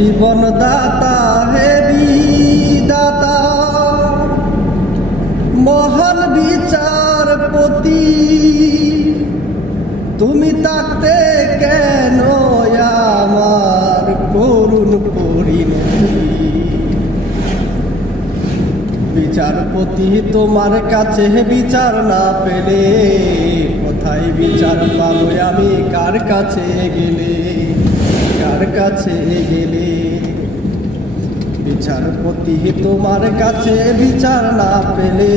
জীবন দাতা হে বিদাতা, মহান বিচারপতি, তুমি তাকতে কেন আমার করুণ পরিণতি? বিচারপতি তোমার কাছে বিচার না পেলে কোথায় বিচার পাবো? আমি কার কাছে গেলে? কার কাছে গেলে, বিচারপতি তোমার কাছে বিচার না পেলে,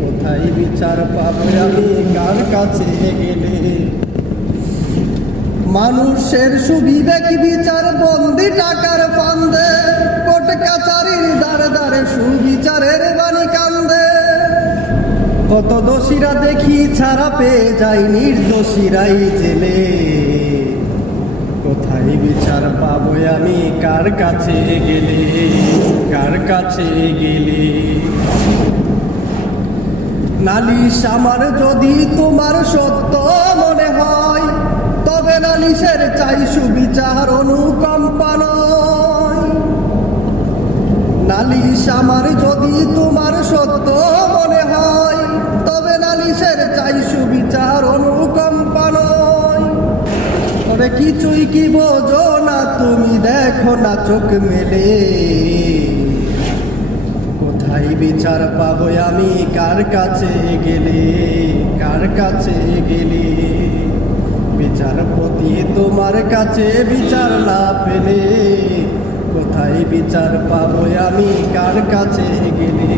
কোথায় বিচার পাবো আমি, কার কাছে গেলে? মানুষের সুবিবেক বিচার বন্দি টাকার ফান্দে কোট কাচারির দাঁড়ে দাঁড়ে সুবিচারের বাণী কান্দে। কত দোষীরা দেখি ছাড়া পেয়ে যায় নির্দোষীরাই জেলে। পাবো আমি কার কাছে গেলে? কার কাছে গেলে? নালিশ আমার যদি তোমার সত্য মনে হয়, তবে নালিশের চাই সুবিচার অনুকম্পা নয়। নালিশ আমার যদি তোমার সত্য তবে কিছুই কি বোঝো না? তুমি দেখো না, চোখ মেলে। কোথায় বিচার পাবো আমি? কার কাছে গেলে? কার কাছে গেলে? বিচারপতি তোমার কাছে বিচার না পেলে। কোথায় বিচার পাবো আমি? কার কাছে গেলে?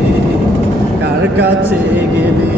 কার কাছে গেলে?